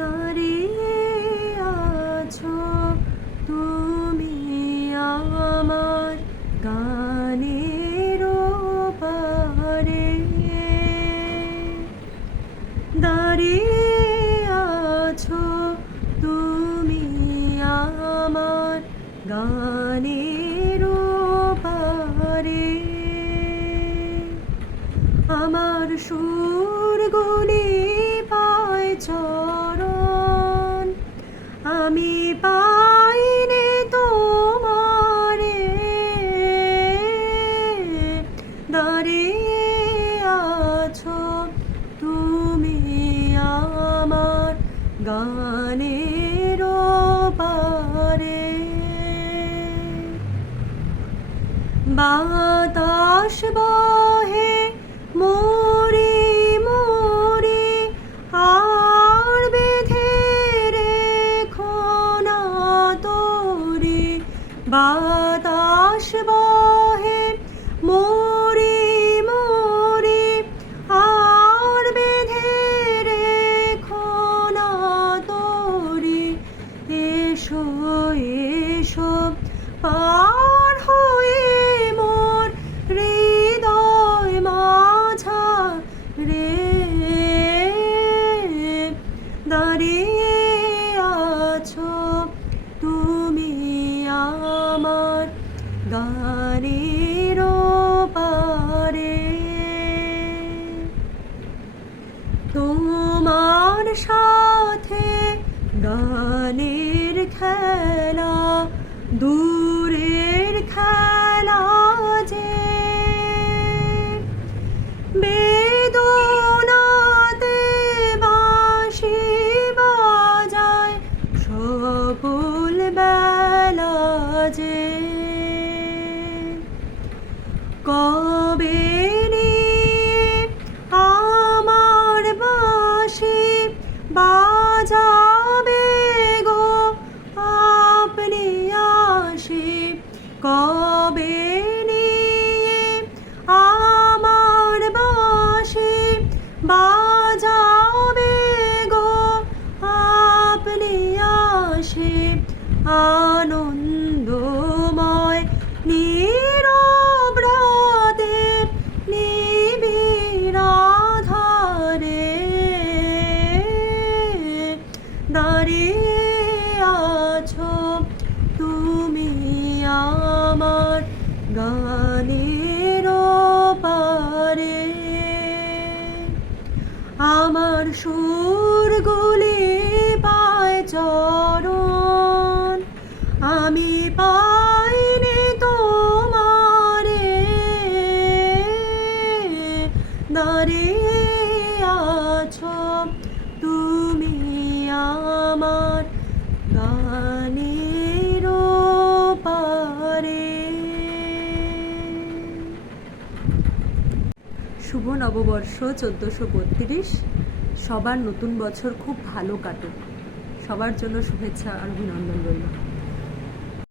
দাঁড়িয়ে আছো তুমি আমার গানের পারে, দাঁড়িয়ে আছো তুমি আমার গানের পারে। আমার সুরগুলি পায় চরণ, আমি পাইনি তোমারে। দাঁড়িয়ে আছো তুমি আমার গানের পারে। বাতাস বহে মোরে মোরে আর বেঁধে রেখো না তোরে। বাতাস বহে মোরে মোরে আর বেঁধে রেখো না তোরে। এসো এসো পার হয়ে মোর হৃদয় মাঝারে। দাঁড়িয়ে আছো তুমি আমার গানের পারে। তোমার সাথে গানের খেলা দূরের খেলা যে, বেদনাতে বাঁশি বাজায় সকল বেলা যে। কবে নিয়ে আমার বাঁশি বাজাবে গো আপনি আসি। কবে নিয়ে আমার বাঁশি বাজাবে গো আপনি আসি। আনন্দময় নীরব রাতে নিবিড় আঁধারে, দাঁড়িয়ে আছো তুমি আমার গানের পারে। আমার সুরগুলি পায় চরণ, আমি পাইনি তোমারে। দাঁড়িয়ে আছো তুমি আমার গানের পারে। শুভ নববর্ষ 1432। সবার নতুন বছর খুব ভালো কাটুক। সবার জন্য শুভেচ্ছা আর অভিনন্দন রইল।